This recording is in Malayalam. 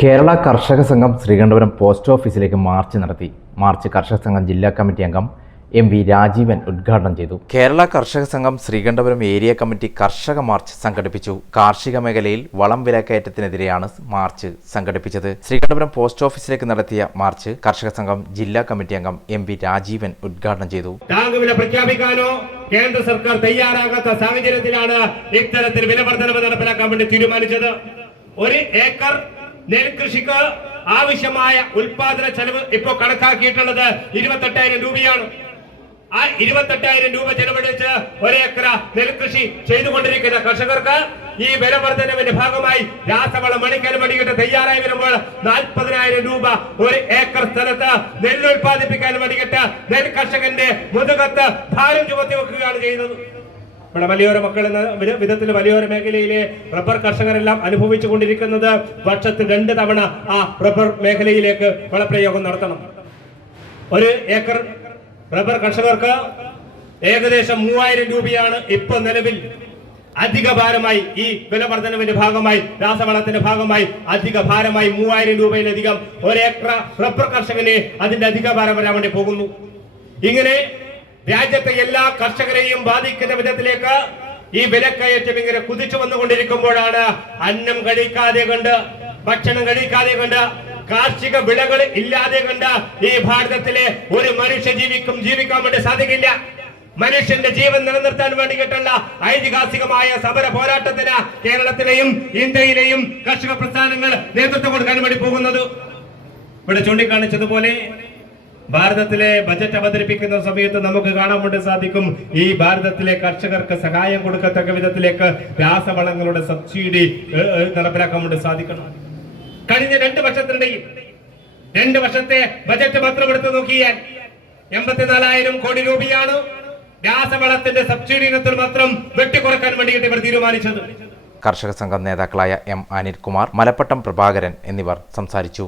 കേരള കർഷക സംഘം ശ്രീകണ്ഠപുരം പോസ്റ്റ് ഓഫീസിലേക്ക് മാർച്ച് നടത്തി. മാർച്ച് കർഷക സംഘം ജില്ലാ കമ്മിറ്റി അംഗം എം വി രാജീവൻ ഉദ്ഘാടനം ചെയ്തു. കേരള കർഷക സംഘം ശ്രീകണ്ഠപുരം ഏരിയ കമ്മിറ്റി കർഷക മാർച്ച് സംഘടിപ്പിച്ചു. കാർഷിക മേഖലയിൽ വളം വിലക്കയറ്റത്തിനെതിരെയാണ് മാർച്ച് സംഘടിപ്പിച്ചത്. ശ്രീകണ്ഠപുരം പോസ്റ്റ് ഓഫീസിലേക്ക് നടത്തിയ മാർച്ച് കർഷക സംഘം ജില്ലാ കമ്മിറ്റി അംഗം എം വി രാജീവൻ ഉദ്ഘാടനം ചെയ്തു. ടാങ്ക് വില പ്രഖ്യാപിക്കാനോ കേന്ദ്ര സർക്കാർ തയ്യാറാകാത്ത സാഹചര്യത്തിലാണ് ഇത്തരത്തിൽ വില വർധനവ് നടപ്പിലാക്കാൻ വേണ്ടി തീരുമാനിച്ചത്. ഒരു ഏക്കർ നെൽകൃഷിക്ക് ആവശ്യമായ ഉൽപാദന ചെലവ് ഇപ്പോൾ കണക്കാക്കിയിട്ടുള്ളത് ഇരുപത്തെട്ടായിരം രൂപയാണ്. ആ ഇരുപത്തെട്ടായിരം രൂപ ചെലവഴിച്ച് ഒരേക്കർ നെൽകൃഷി ചെയ്തുകൊണ്ടിരിക്കുന്ന കർഷകർക്ക് ഈ വില വർധനവിന്റെ ഭാഗമായി രാസവളം മണിക്കൽ മണിക്കിട്ട് തയ്യാറായി വരുമ്പോൾ നാൽപ്പതിനായിരം രൂപ ഒരു ഏക്കർ സ്ഥലത്ത് നെല്ല് ഉൽപ്പാദിപ്പിക്കാൻ വേണ്ടിയിട്ട് നെൽ കർഷകന്റെ മുതുകത്ത് ഭാരം ചുമത്തി വെക്കുകയാണ് ചെയ്യുന്നത്. ഇവിടെ വലിയോര മക്കൾ എന്ന വിധത്തിൽ വലിയോര മേഖലയിലെ റബ്ബർ കർഷകരെല്ലാം അനുഭവിച്ചു കൊണ്ടിരിക്കുന്നത് വർഷത്തിൽ രണ്ട് തവണ ആ റബ്ബർ മേഖലയിലേക്ക് വളപ്രയോഗം നടത്തണം. ഒരു ഏക്കർ റബ്ബർ കർഷകർക്ക് ഏകദേശം മൂവായിരം രൂപയാണ് ഇപ്പൊ നിലവിൽ അധിക ഭാരമായി ഈ വില വർധനവിന്റെ ഭാഗമായി രാസവളത്തിന്റെ ഭാഗമായി അധിക ഭാരമായി മൂവായിരം രൂപയിലധികം ഒരേക്കർ റബ്ബർ കർഷകന് അതിന്റെ അധിക ഭാരം വരാൻ വേണ്ടി പോകുന്നു. ഇങ്ങനെ രാജ്യത്തെ എല്ലാ കർഷകരെയും ബാധിക്കുന്ന വിധത്തിലേക്ക് ഈ വിലക്കയറ്റം ഇങ്ങനെ കുതിച്ചു വന്നുകൊണ്ടിരിക്കുമ്പോഴാണ് അന്നം കഴിക്കാതെ കണ്ട് ഭക്ഷണം കഴിക്കാതെ കണ്ട് കാർഷിക വിളകൾ ഇല്ലാതെ കണ്ട് ഈ ഭാരതത്തിലെ ഒരു മനുഷ്യ ജീവിക്കും ജീവിക്കാൻ വേണ്ടി സാധിക്കില്ല. മനുഷ്യന്റെ ജീവൻ നിലനിർത്താൻ വേണ്ടിയിട്ടുള്ള ഐതിഹാസികമായ സമര പോരാട്ടത്തിന് കേരളത്തിലെയും ഇന്ത്യയിലെയും കർഷക പ്രസ്ഥാനങ്ങൾ നേതൃത്വം കൊടുക്കാൻ വേണ്ടി പോകുന്നത്. ഇവിടെ ചൂണ്ടിക്കാണിച്ചതുപോലെ ഭാരതത്തിലെ ബജറ്റ് അവതരിപ്പിക്കുന്ന സമയത്ത് നമുക്ക് കാണാൻ വേണ്ടി സാധിക്കും ഈ ഭാരതത്തിലെ കർഷകർക്ക് സഹായം കൊടുക്കത്തക്ക വിധത്തിലേക്ക് രാസവളങ്ങളുടെ സബ്സിഡി നടപ്പിലാക്കാൻ വേണ്ടി സാധിക്കണം. കഴിഞ്ഞ രണ്ട് വർഷത്തിനിടയിൽ രണ്ട് വർഷത്തെ ബജറ്റ് മാത്രം എടുത്തു നോക്കിയാൽ എൺപത്തിനാലായിരം കോടി രൂപയാണ് രാസവളത്തിന്റെ സബ്സിഡി ഇനത്തിൽ മാത്രം വെട്ടിക്കുറക്കാൻ വേണ്ടിയിട്ട് ഇവർ തീരുമാനിച്ചത്. കർഷക സംഘം നേതാക്കളായ എം അനിൽകുമാർ മലപ്പട്ടം പ്രഭാകരൻ എന്നിവർ സംസാരിച്ചു.